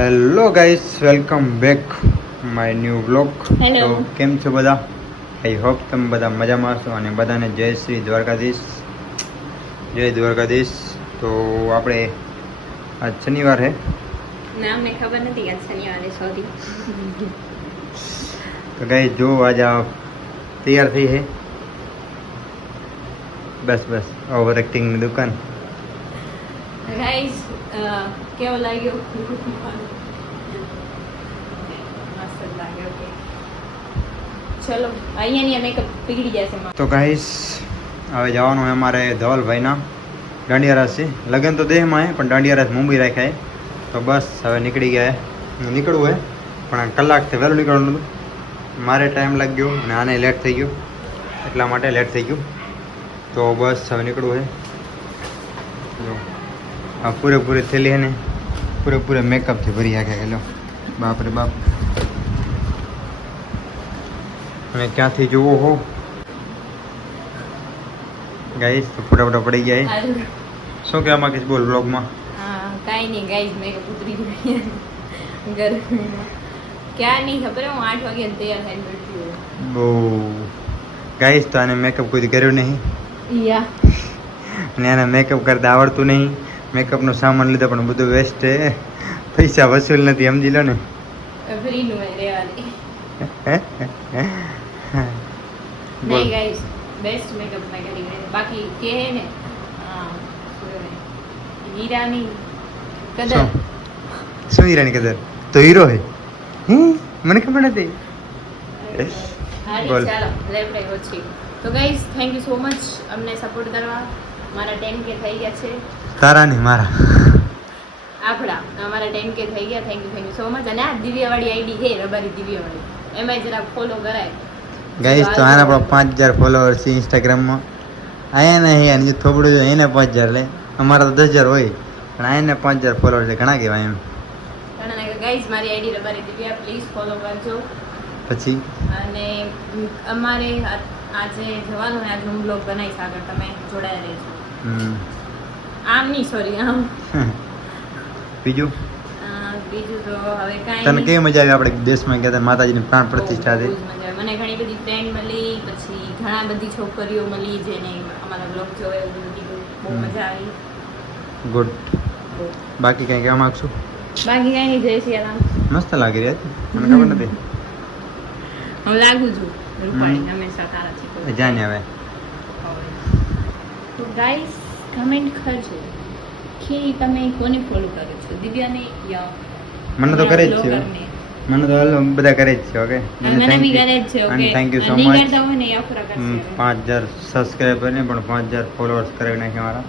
Hello guys, welcome back my new vlog. Hello. તો કેમ છો બધા? આઈ હોપ તમે બધા મજામાં હશો અને બધાને જય શ્રી દ્વારકાધીશ. જય દ્વારકાધીશ. તો આપણે આજ શનિવાર છે. ના અમને ખબર નથી કે આજ શનિવારે સોરી. તો ગાઈસ જો આજે આ તૈયાર થઈ છે. બસ બસ ઓવર એક્ટિંગની દુકાન. ગાઈસ કેવો લાગ્યો? મસ્ત લાગ્યો કે ચલો અહીંયા મેકઅપ પીગળી જશે મારો. તો ગાઈસ હવે જવાનું છે અમારે ધવલભાઈના દાંડિયા છે. લગ્ન તો દેહમાં છે પણ દાંડિયા રાસ મુંબઈ રાખ્યા છે. તો બસ હવે નીકળી ગયા. નીકળવું હોય પણ કલાકથી વહેલું નીકળવાનું હતું. મારે ટાઈમ લાગ્યો અને આને લેટ થઈ ગયો, એટલા માટે લેટ થઈ ગયું. તો બસ હવે નીકળવું છે. જો આ પૂરેપૂરી થયેલી છે ને પૂરેપૂરે મેકઅપથી ભરી નાખ્યા. લો બાપરે બાપ. અને ક્યાંથી જોવો હો ગાઈસ તો ફટાફટ પડી ગયા છે. શું કહેવા માંગીશ બોલ બ્લોગમાં? હા કાંઈ નહીં ગાઈસ, મેકઅપ ઉતરી ગયું ગરમીમાં. ક્યાં નહીં ખબર, હું 8 વાગે તૈયાર થઈને બેઠી છું. બહુ ગાઈસ તો આને મેકઅપ કોઈ કર્યો નહીં યા અને આને મેકઅપ કરતા આવડતું નહીં. મેકઅપનો સામાન લીધો પણ બધું વેસ્ટ છે. પૈસા વસૂલ નથી, સમજી લો ને. ફ્રીનું રહેવાની. બોલ. નહીં ગાઈસ, બેસ્ટ મેકઅપ મેં કરી ગઈ. બાકી કે હે ને હીરાની કદર. શું હીરાની કદર? તો હીરો હે. મને ખબર નથી. બોલ. ચાલો લેફ્ટ રાઈટ ઓછી. તો guys thank you so much અમને સપોર્ટ કરવા. મારા 10K થઈ ગયા છે. તારા નહીં મારા. આપણા અમારા 10K થઈ ગયા. Thank you so much. અને આ દિવ્યાવાળી આઈડી છે, રબારી દિવ્યાવાળી, એમાં જરા ફોલો કરાય ગાઈસ તો આના પણ 5000 ફોલોવર્સ છે ઇન્સ્ટાગ્રામમાં. આયા નહીં અને થોબડું જો એને 5000 લે. અમારા તો 10000 હોય પણ આને 5000 ફોલોવર છે, ઘણા કહેવાય એમ. ગાઈસ મારી ID Rabari Divya, please follow કરજો. પછી અને અમારે આજે જવાનું ને આજનું બ્લોગ બનાવીશ આગળ, તમે જોડાયા રહેજો. આમ નહીં સોરી આમ. બીજું બીજું તો હવે કાંઈ તને નહીં. કેવી મજા આવી આપણે દેશમાં ગયા હતા, માતાજીની પ્રાણ પ્રતિષ્ઠા બહુ થઈ? જ મજા આવી. મને ઘણી બધી ફ્રેન્ડ મળી, પછી ઘણા બધી છોકરીઓ મળી જેને અમારા બ્લોગ જોવે એવું બધું કીધું. બહુ મજા આવી. ગુડ. બાકી કંઈ કહેવા માંગશું? બાકી કાંઈ નહીં, જય સિયારામ. મસ્ત લાગી રહ્યા છે, મને ખબર નથી. હું લાગુ છું રૂપાળી, હંમેશા તારા ચીકો. જાને હવે તો ગાઈસ કમેન્ટ કરજો કે તમે કોને ફોલો કરો છો, દિવ્યાને યા મને તો કરે જ છે. મને તો હાલો બધા કરે જ છે. ઓકે મને બી કરે જ છે. ઓકે થેન્ક યુ સો નહીં મચ. કરતા હોય ને યાફરા કરશે. 5000 સબસ્ક્રાઈબર ને પણ 5000 ફોલોઅર્સ કરાવી નાખ્યા મારા.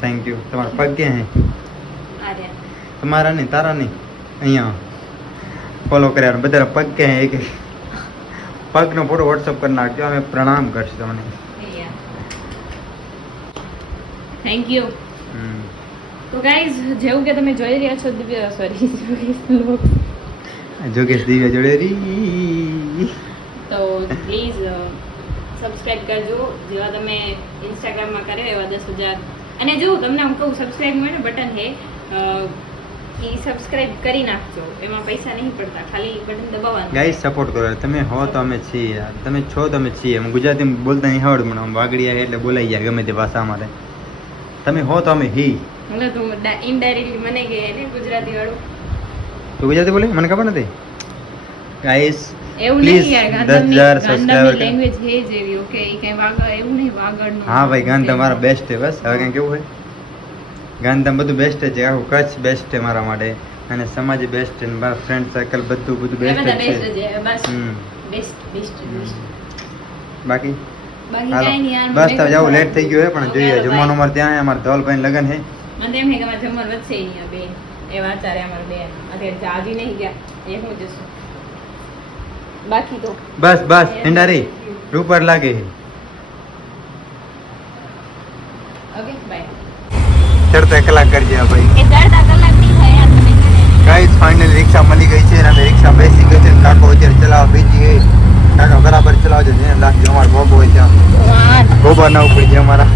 Thank you. તમારા પગ ક્યાં હે? આર્યા તમારા નહીં, તારા નહીં, અહીંયા ફોલો કર્યા બધા પગ ક્યાં હે? પગનો ફોટો વોટ્સઅપ કરી નાખજો, અમે પ્રણામ કરશું તમને. Thank you. તો ગાઈઝ જેવું કે તમે જોઈ રહ્યા છો દિવ્યા સોરી જોગેશ દિવ્યા જોડે રી. તો પ્લીઝ સબસ્ક્રાઇબ કરજો. જેવા તમે ઇન્સ્ટાગ્રામમાં કર્યો એવા 10,000. અને જો તમને હું કહું સબસ્ક્રાઇબ મળે બટન હે એ સબસ્ક્રાઇબ કરી નાખજો. એમાં પૈસા નહીં પડતા, ખાલી બટન દબાવવાનું. ગાઈસ સપોર્ટ કરો. તમે હો તો અમે છીએ યાર. તમે છો તો અમે છીએ. હું ગુજરાતીમાં બોલતા નહીં આવડતું મને. આમ વાગડિયા એટલે બોલાઈ જાય ગમે તે ભાષા અમારે. તમે હો તો અમે હી. એટલે તું ઇનડાયરેક્ટલી મને કહે ને ગુજરાતી વાળું. તું ગુજરાતી બોલે? મને ખબર નથી. ગાઈસ એવું પ્લીઝ નહીં યાર, 10,000 સબસ્ક્રાઇબર. લેંગ્વેજ હે જેવી. ઓકે એ કઈ વાગડ એવું નહીં, વાગડ હા ભાઈ, ગાંધીધામ મારા બેસ્ટ છે. બસ હવે કંઈ કેવું હોય? ગાંધીધામ બધું બેસ્ટ છે. આખું કચ્છ બેસ્ટ છે મારા માટે, અને સમાજ બેસ્ટ છે, મારા ફ્રેન્ડ સર્કલ બધું બેસ્ટ બધા જ બેસ્ટ છે. છે. બસ હમ. બેસ્ટ બેસ્ટ બાકી બાકી હાલો કાંઈ નહીં યાર. બસ તો જવું લેટ થઈ ગયું હોય પણ જોઈએ જમવાનું અમારે ત્યાં અમારે ધવલભાઈ લગન છે. મને એમ હે કે અમારે જમવાનું વધશે નહીં બે એ વાચારે અમારે બે અત્યારે જાગી નહીં ગયા એ હું જશું. બાકી તો બસ બસ ઠંડા રહી રૂપર લાગે. Okay bye. ચડતા કલાક કરજે ભાઈ. એ ચડતા કલાક નહીં થાય યાર મને. ગાઈસ ફાઇનલી રિક્ષા મળી ગઈ છે અને અમે રિક્ષા બેસી ગઈ છે. કાકો અત્યારે ચલાવવા બીજી ગઈ. કાકા બરાબર ચલાવજો ને લાગજો અમારે ગોબો હોય ત્યાં. ગોબા ના ઉપડી જાય અમારા.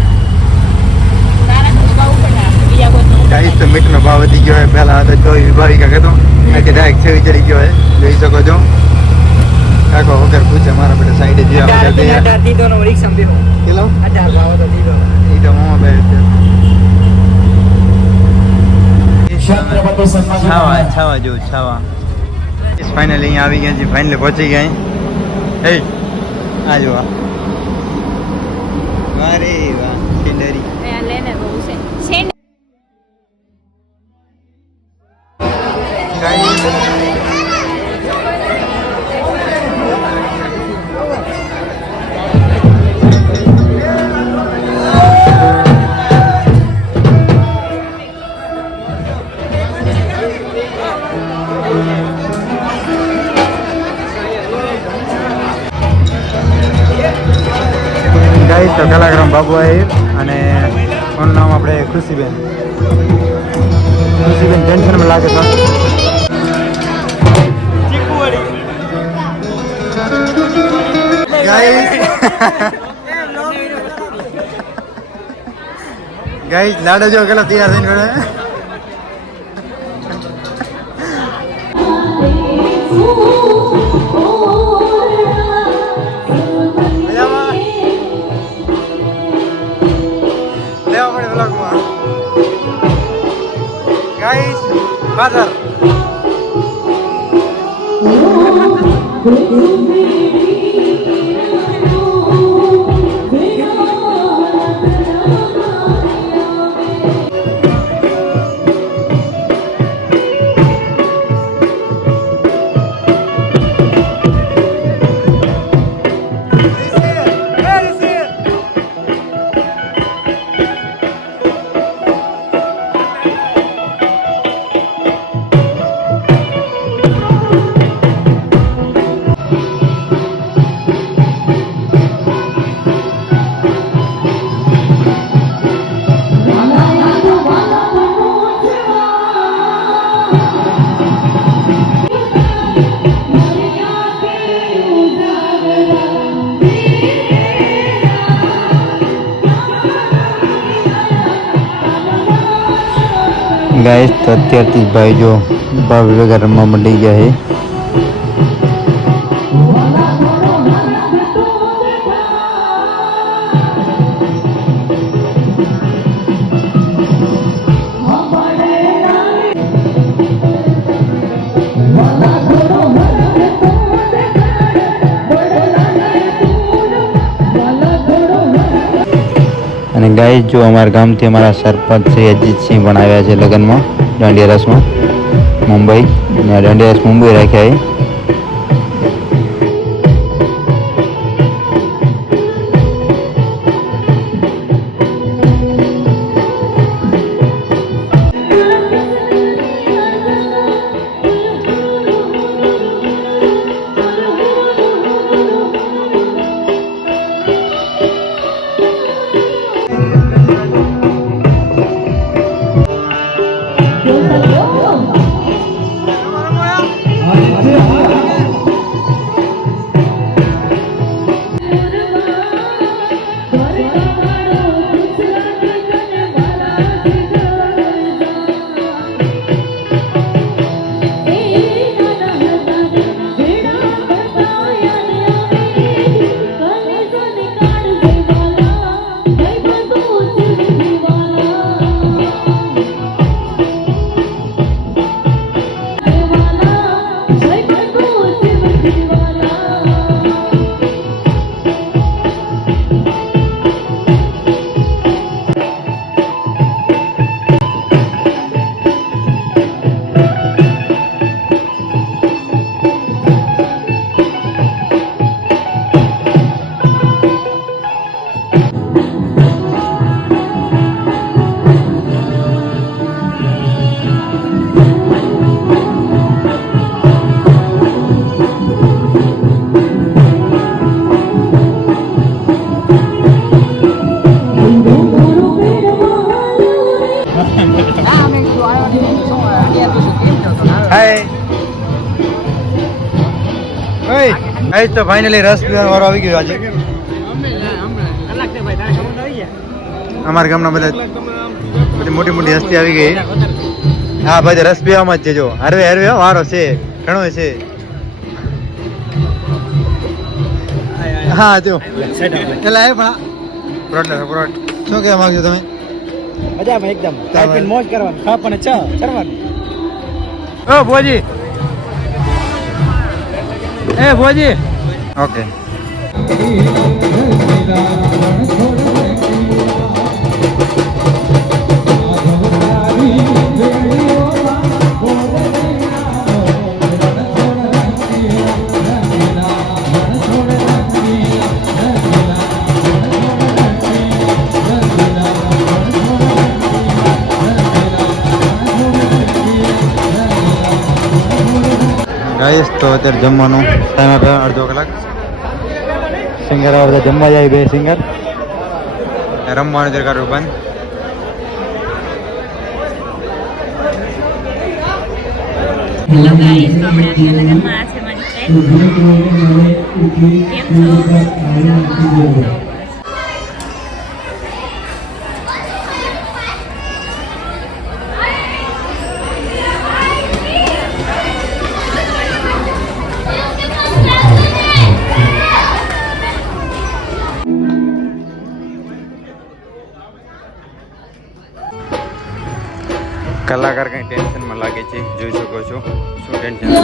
તારા તો બહુ બધા બીજા કોઈ ગાઈસ તો મીટનો ભાવ વધી ગયો હોય. પહેલા હતો 24 કહેતો, આજે ડાયરેક્ટ 26 ચડી ગયો હોય. જોઈ શકો છો. કાકો વગર પૂછે મારા બેટા સાઈડે જોયા કેટલો એ તો મોબાઈલ છાવા જો છાવા ફાઇનલી અહીંયા આવી ગયા છે. ફાઇનલી પહોંચી ગયા. હે આ જો વારે વાહ સિન્ડરી લેને બહુ છે ગાઈસ તો કલાગ્રામ બાબુ આહિર અને એનું નામ આપણે ખુશીબેન. ખુશીબેન ટેન્શનમાં લાગે તો ગાઈસ લાડો જો કેટલો તૈયાર થઈને ગયો. Guys, father. गाइस तो અત્યારથી ભાઈ જો ભાવ વગર રમવા માંડી ગયા છે. અને ગાઈસ જો અમારા ગામથી અમારા સરપંચ શ્રી અજીતસિંહ પણ આવ્યા છે લગ્નમાં દાંડિયા રસમાં મુંબઈ. અને દાંડિયા રસ મુંબઈ રાખ્યા છે. આજ તો ફાઇનલી રસ પીવાનો વારો આવી ગયો આજે. અમારા ગામના બધા બધી મોટી મોટી હસ્તી આવી ગઈ. હા ભાઈ રસ પીવામાં જ છે. જો હરવે હરવે વારો છે ઘણો છે. હા જો એટલે એ પણ પ્રોટ શું કહેવા માંગજો તમે? મજામાં એકદમ ખાઈ મોજ કરવાની ખાપને ચા ચરવાની. ઓ ભોજી એ ભોજી ઓકે. ગાઈસ તો અત્યારે જમવાનું ટાઈમ આપે અડધો કલાક. સિંગર આવે બધા જમવા જાય. 2 સિંગર રમવાનું અત્યારે કાઢવું બંધ. હેલો ગાઈસ, તો આપણે ગાંધીનગરમાં આ છે મારી ફ્રેન્ડ. કેમ છો? કલાકાર કઈ ટેન્શનમાં લાગે છે, જોઈ શકો છો શું ટેન્શન છે.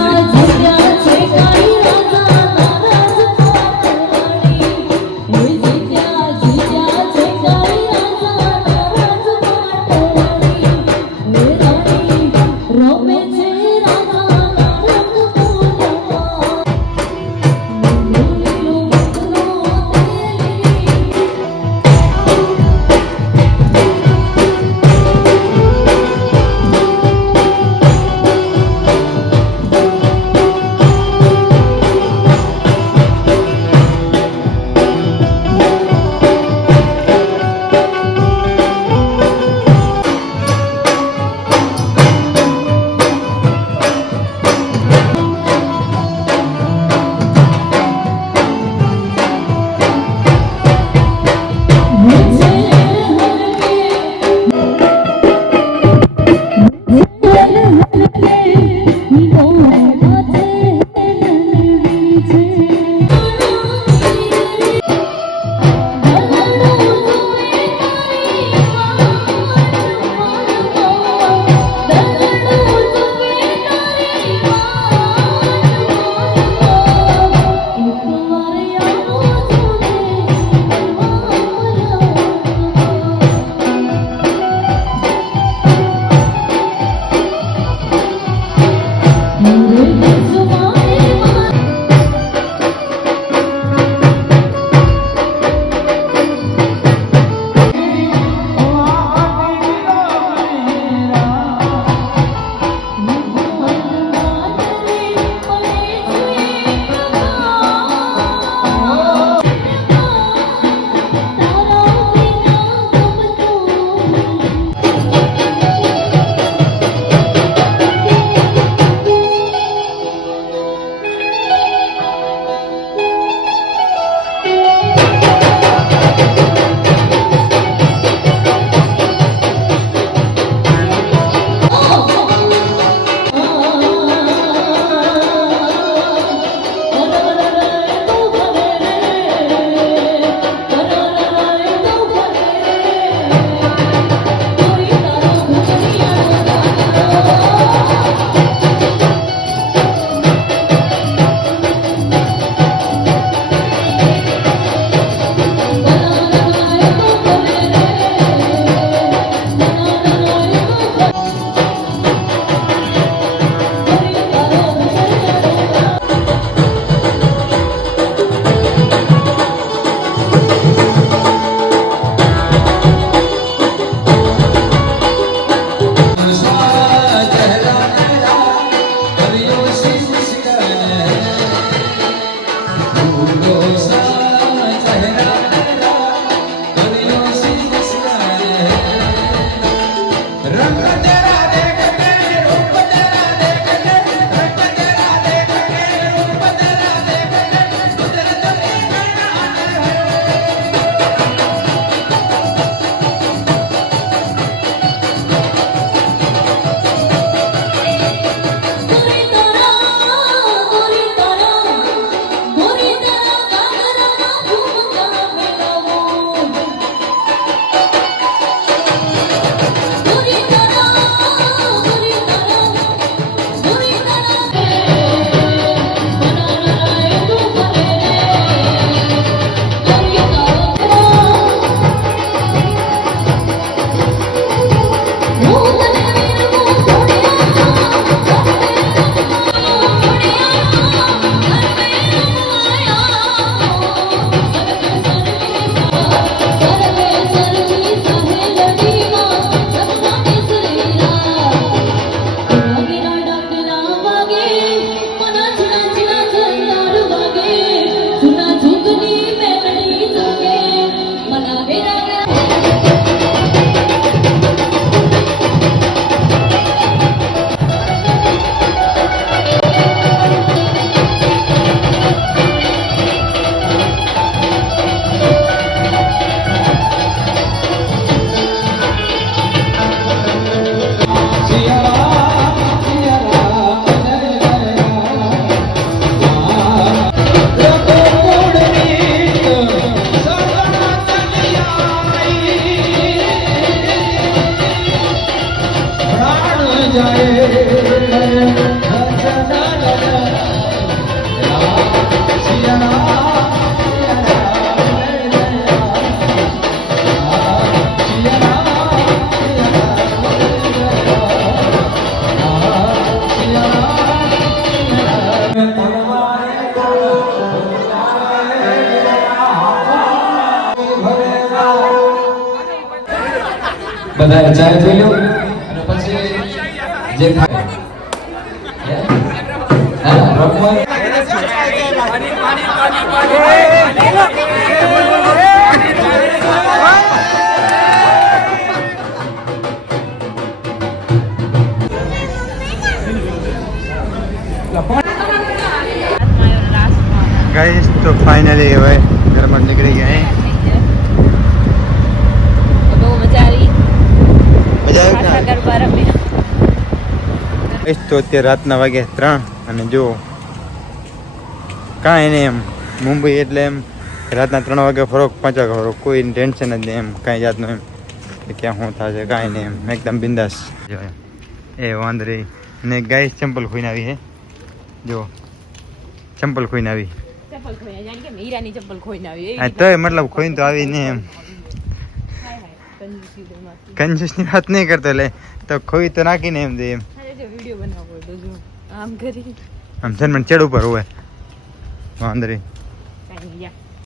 બધા ચા જોઈ લો અને પછી જે હા રમવા गाइस तो फाइनली હવે ઘરમાં નીકળી ગયા બહુ મજા આવી મજા આવી પાછા ને ગરબા રમ્યા ગાઈસ તો અત્યારે રાતના વાગે 3 અને જો કાંઈ નહીં એમ મુંબઈ એટલે એમ રાતના 3 વાગે ફરક 5 વાગે ફરક કોઈ ટેન્શન જ નહીં એમ કાંઈ જાતનું એમ કે ક્યાં શું થશે કાંઈ નહીં એમ એકદમ બિંદાસ એ વાંદરી ને ગાઈસ ચંપલ ખોઈને આવી હે જો ચંપલ ખોઈને આવી ચપ્પલ ખોઈને જાણે કે હીરાની ચપ્પલ ખોઈને આવી હા તોય મતલબ ખોઈને તો આવી નહીં એમ હાય કંજૂસી તો માથી કંજૂસની વાત નહીં કરતો એટલે તો ખોઈ તો નાખીને એમ દે એમ અરે જો વિડિયો બનાવવો હોય તો જો આમ કરી આમ જન્મ ચેડ ઉપર હોય વાંદરી કાઈ નહીં યા